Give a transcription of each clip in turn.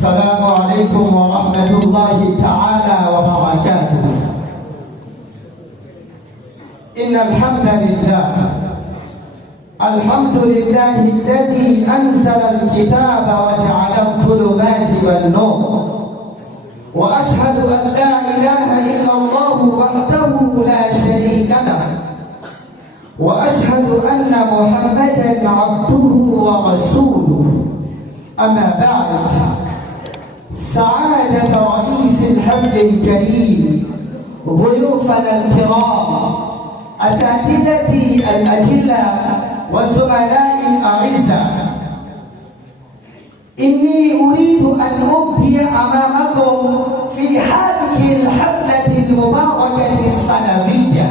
السلام عليكم ورحمة الله تعالى وبركاته. إن الحمد لله الذي أنزل الكتاب وجعل الظلمات والنور، وأشهد أن لا إله إلا الله وحده لا شريك له، وأشهد أن محمدا عبده ورسوله. أما بعد، سعادة رئيس الحفل الكريم، ضيوفنا الكرام، أساتذتي الأجلاء وزملائي الأعزاء، إني أريد أن أبدي أمامكم في هذه الحفلة المباركة السنوية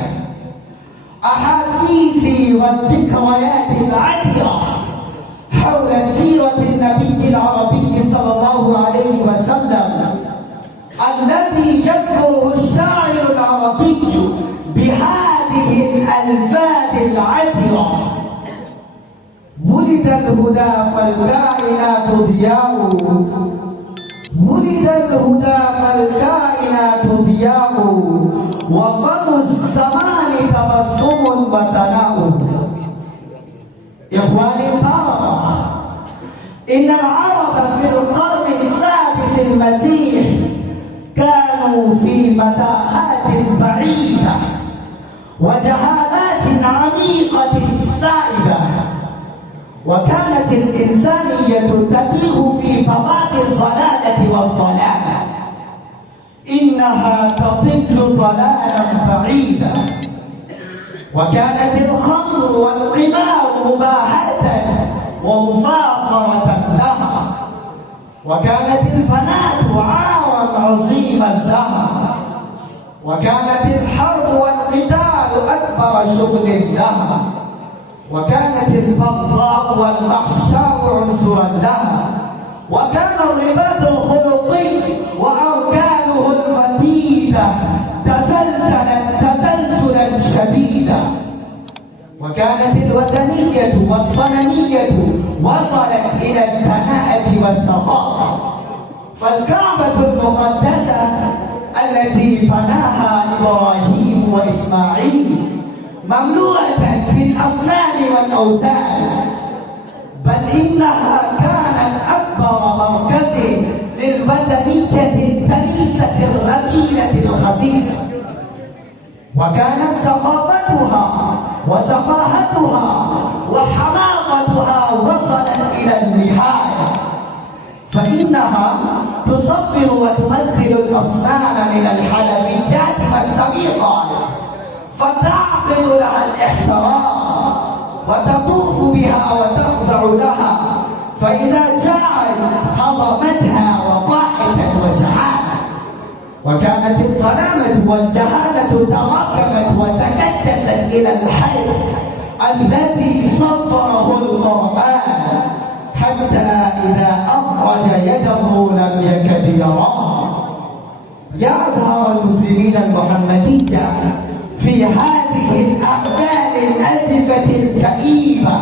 أحاسيسي والذكريات العطرة حول سيرة النبي العربي صلى الله عليه وسلم، الذي يذكره الشاعر العربي بهذه الألفاظ العطرة: ولد الهدى فالكائنات ضياء، ولد الهدى فالكائنات ضياء، وفم الزمان تبسم وثناء. إخواني الكرام، إن العرب في القرن السادس المسيح كانوا في متاهات بعيدة وجهالات عميقة سائدة، وكانت الإنسانية تتيه في بوادي الضلالة والضلالة، إنها تضل ضلالا بعيدا، وكانت الخمر والقمار مباحة ومفاخرة لها، وكانت البنات عارا عظيما لها، وكانت الحرب والقتال أكبر شغل لها، وكانت البغضاء والفحشاء عنصرا لها، وكان الرباط الخلقي وأركانه المتينة تزلزلا شديدا، وكانت الوثنية والصنمية وصلت إلى الدناءة والسخافة. فالكعبة المقدسة التي بناها إبراهيم وإسماعيل مملوءة بالأصنام والأوثان، بل إنها كانت أكبر مركز للوثنية الدنيسة الرذيلة الخسيسة، وكانت ثقافتها وسفاهتها وحماقتها وصلت إلى النهاية، فإنها تصفر وتمثل الأصنام من الحلبيات والسبيقات، فتعقد لها الاحترام وتطوف بها وتخضع لها، فإذا جاءت هضمتها وضاحكت وجحدت. وكانت الظلامة والجهالة تراكمت وتكدست إلى الحد الذي صفره القرآن، حتى إذا أخرج يده لم يكد يراه. يا أزهر المسلمين المحمدية، في هذه الأعمال الأسفة الكئيبة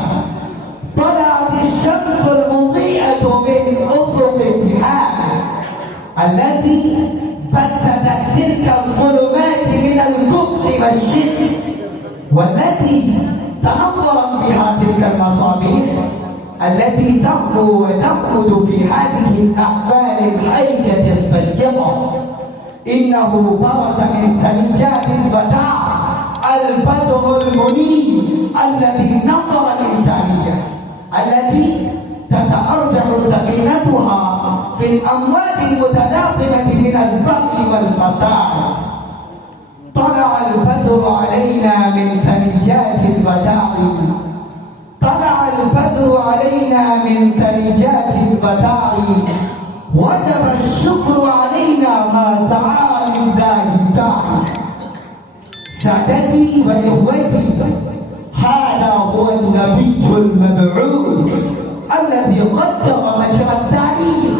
طلعت الشمس المضيئة من أفق التحام التي بددت تلك الظلمات من الكفر والشرك، والتي تنظرا بها تلك المصابيح التي تغدو وتخلد في هذه الأحوال الحيجة الضيقة. إنه برز من ثنيات الوداع البدر المنير الذي نظر الإنسانية التي تتأرجح سفينتها في الأمواج المتلاطمة من البغي والفساد. طلع البدر علينا من ثنيات الوداع، طلع البدر علينا من ثنيات الوداع، وجب الشكر علينا ما دعا لله الداعي. سادتي وإخوتي، هذا هو النبي المبعوث الذي قدر مجرى التاريخ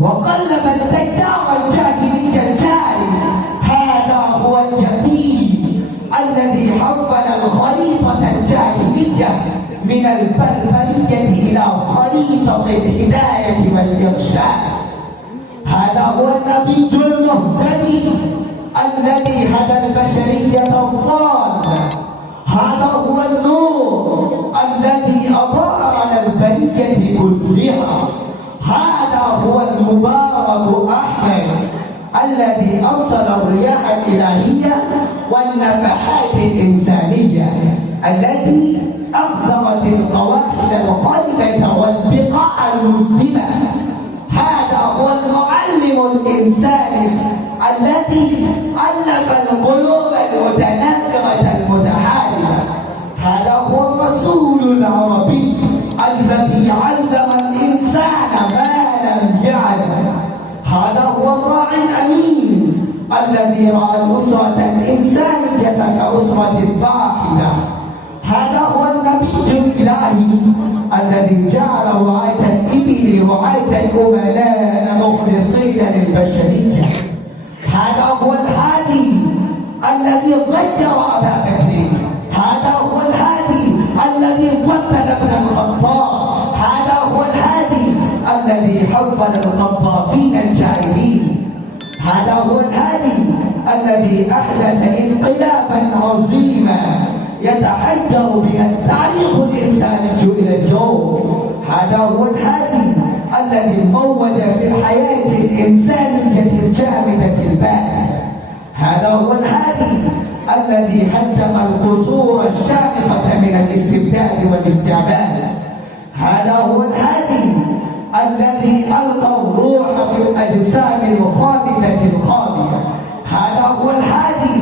وقلب التيار الجاهلي الجاري. هذا هو اليقين الذي حول الخريطة الجاهلية من البربرية إلى خريطة الهداية والإرشاد. المهتدي الذي هدى البشرية الضالة. هذا هو النور الذي أضاء على البرية كلها. هذا هو المبارك أحمد الذي أرسل الرياح الإلهية والنفحات الإنسانية التي أغزرت القواحل الخالدة والبقاع المسلمة. هذا هو المعلم الإنساني الذي ألف القلوب المتنافرة المتحاربة. هذا هو الرسول العربي الذي علم الإنسان ما لم يعلم. هذا هو الراعي الأمين الذي رعى الأسرة الإنسانية كأسرة واحدة. هذا هو النبي الإلهي الذي جعل رعاية الإبل رعاية الأمناء مخلصين للبشرية. هذا هو الهادي الذي غير أبا بكر. هذا هو الهادي الذي بدل ابن الخطاب. هذا هو الهادي الذي حول القطافين الجاهلين. هذا هو الهادي الذي أحدث انقلابا عظيما يتحجر بها التاريخ الإنساني إلى اليوم. هذا هو الهادي الذي موج في الحياة الإنسانية الجامدة الباهية. هذا هو الهادي الذي هدم القصور الشامخة من الاستبداد والاستعباد. هذا هو الهادي الذي ألقى الروح في الأجسام الخامدة الخامدة. هذا هو الهادي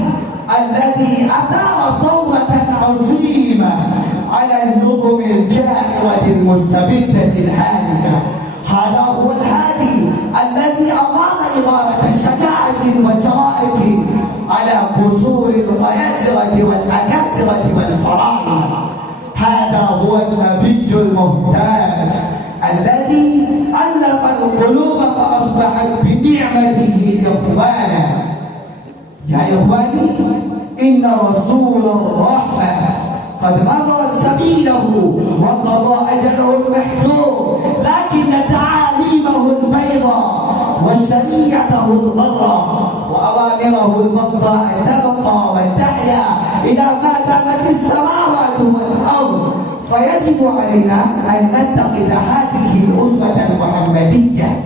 الذي أثار ثورة عظيمة على النظم الجائرة المستبدة الهالكة. هذا هو الهادي الذي أقام إمارة الشجاعة والجرائد على قصور القياسرة والأكاسرة والفراعنة. هذا هو النبي المهتاج الذي ألف القلوب فأصبحت بنعمته إخوانا. يا إخواني، إن رسول الرحمة قد مضى سبيله وقضى أجله المحتوم، لكن تعاليمه البيضاء وشريعته الضراء وأوامره البغضاء تبقى وتحيا إلى ما دامت السماوات والأرض. فيجب علينا أن نتخذ هذه الأسوة المحمدية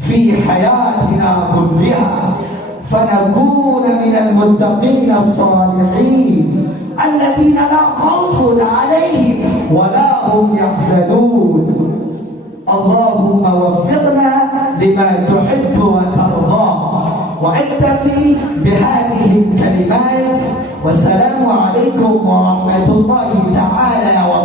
في حياتنا كلها، فنكون من المتقين الصالحين الذين لا خوف عليهم ولا هم يحزنون. اللهم وفقنا لما تحب وترضى. وأكتفي بهذه الكلمات، والسلام عليكم ورحمة الله تعالى وبركاته.